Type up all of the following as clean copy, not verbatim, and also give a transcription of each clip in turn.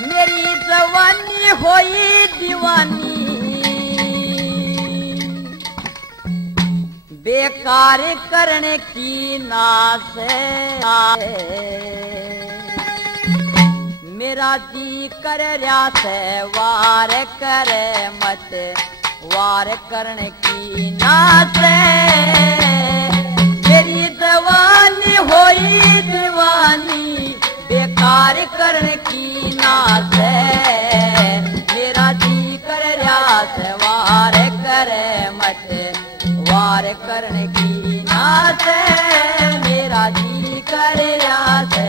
मेरी जवानी होई दीवानी बेकार करने की नास है। मेरा जी कर रहा से वार करे मत वार करने की नास है। मेरी जवानी होई दीवानी बेकार करने की नास है। मेरा जी कर रहा से वार करे मत वार करने की नास है। मेरा जी कर रहा से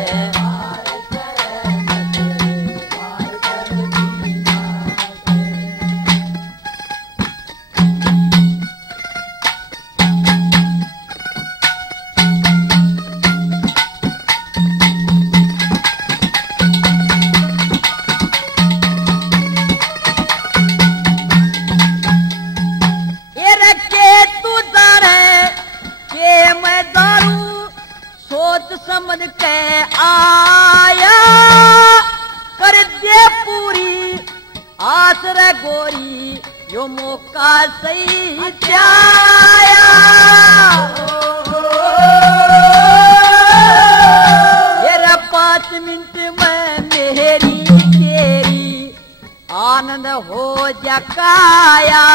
समझ के आया कर दे पूरी आस रे गोरी यो मौका सही जाया। ये 5 मिनट में मेरी तेरी आनंद हो जकाया।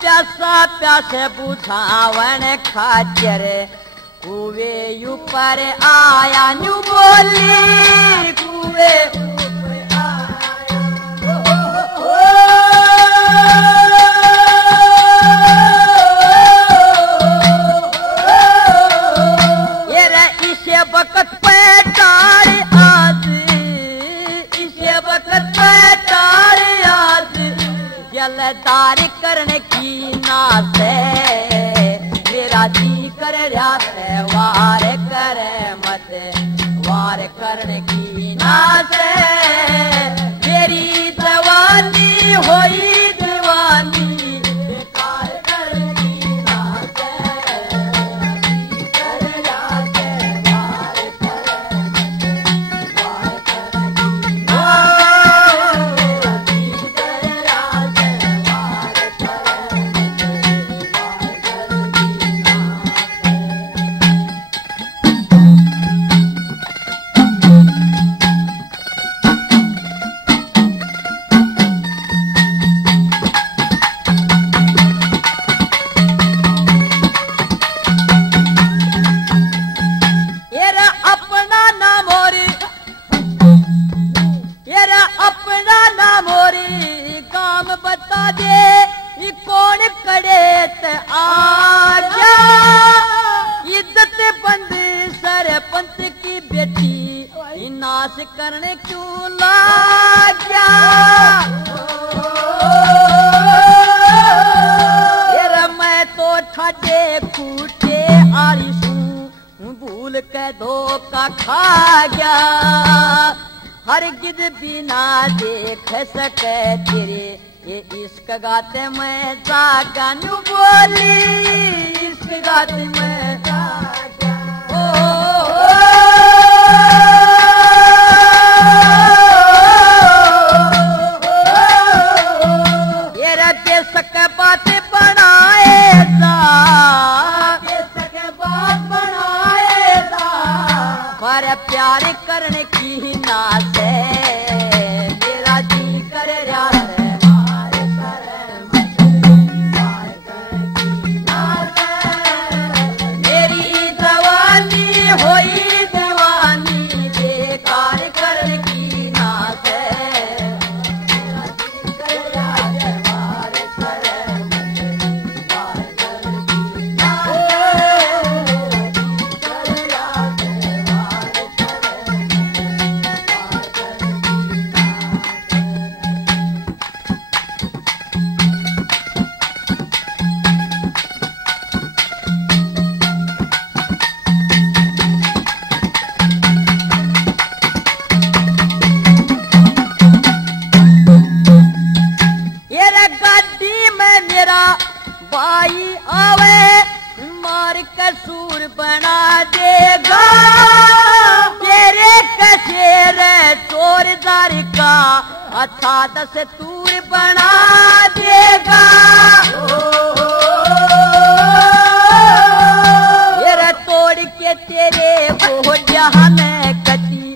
प्यासा प्यासे बुझावन खातिर कुए ऊपर आया न्यू बोली कुए ये रे इसे वक्त पे तारे आज इसे वक्त पे तारे आज जलदारी करने की नास है। मेरा जी कर रहा है वार करे मत वार करने की नास है। मेरी जवानी होई दीवानी बेकार करने की नास है। कर रहा है वार करे वार करने की नास बता दे ये कौन कड़े ते आजा। इज्जत बंद सरपंच की बेटी नाश करने क्यों लाजा। मैं तो ठाडे फूटे आरिसू भूल के धोखा खा गया। हर गिद बिना देख सके तेरे ये इश्क गाते मैं जागा न्यू बोली इश्क गाते मैं जागा। ये रे बेशक बात बनाए था बेशक बात बनाए था पर प्यार करने की नास है। मेरा जी कर रहा है होई दीवानी बेकार करने की नास है। भाई आवे मार कसूर बना देगा तेरे कसेरे तोड़ 10,000 का अच्छा 10 तूर बना देगा। ये तोड़ के तेरे वो जहान कटी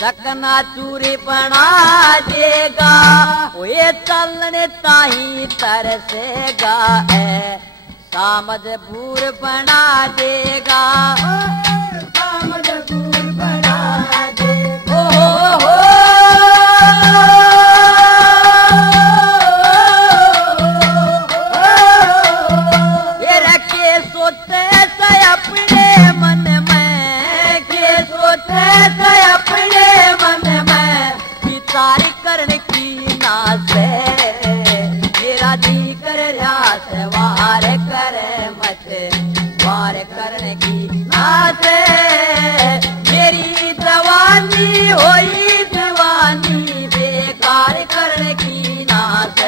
सकना चूर बना देगा। ये चलने ताही तरसेगा है मजबूर बना देगा। मजबूर बना देगा। हो ये रखे सोते से अपने मन में, के सोते से अपने मन में विचार करने की ना से मेरा जी कर ध्यास वार करे मत वार करने की नाच। मेरी जवानी होई जवानी बेकार करने की नाच।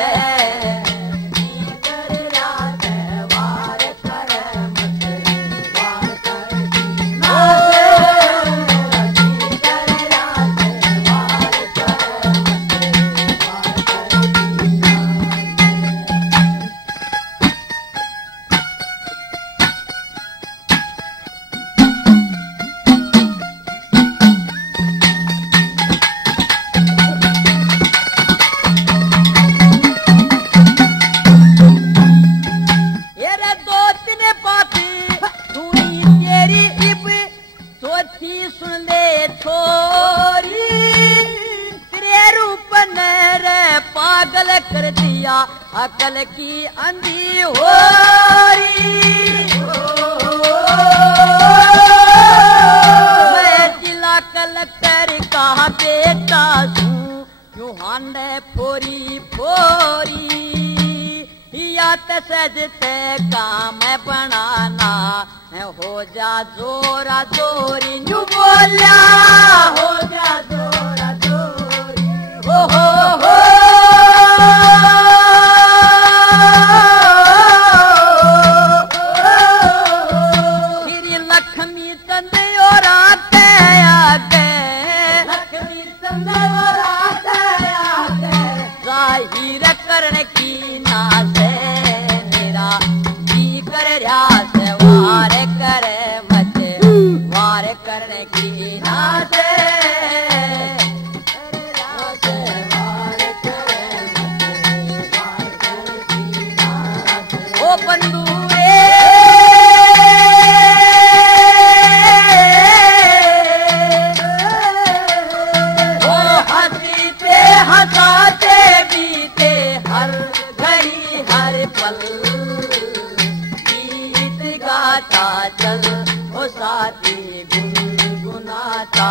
वार करे मत वार करने की नाच। सुन ले छोरी तेरे रूप ने रे पागल कर दिया अकल की अंधी होरी। मैं जिला कलकर कहा बेटा हूँ क्यों हांडे फोरी फोरी या सजते काम बनाना हो जा जोरा जोरी न्यू बोला हो जा जोरा जोरी। हो श्री लक्ष्मी चंद और आते आगे, लक्ष्मी चंद और आते आगे जाहिर करने की नाज मेरा जी कर ध्यास वार करे मत वार करने की नाच। ओ बंधुए ओ हंसीते हंसाते बीते हर घड़ी हर पल गाता चल ओ साथी गुनगुनाता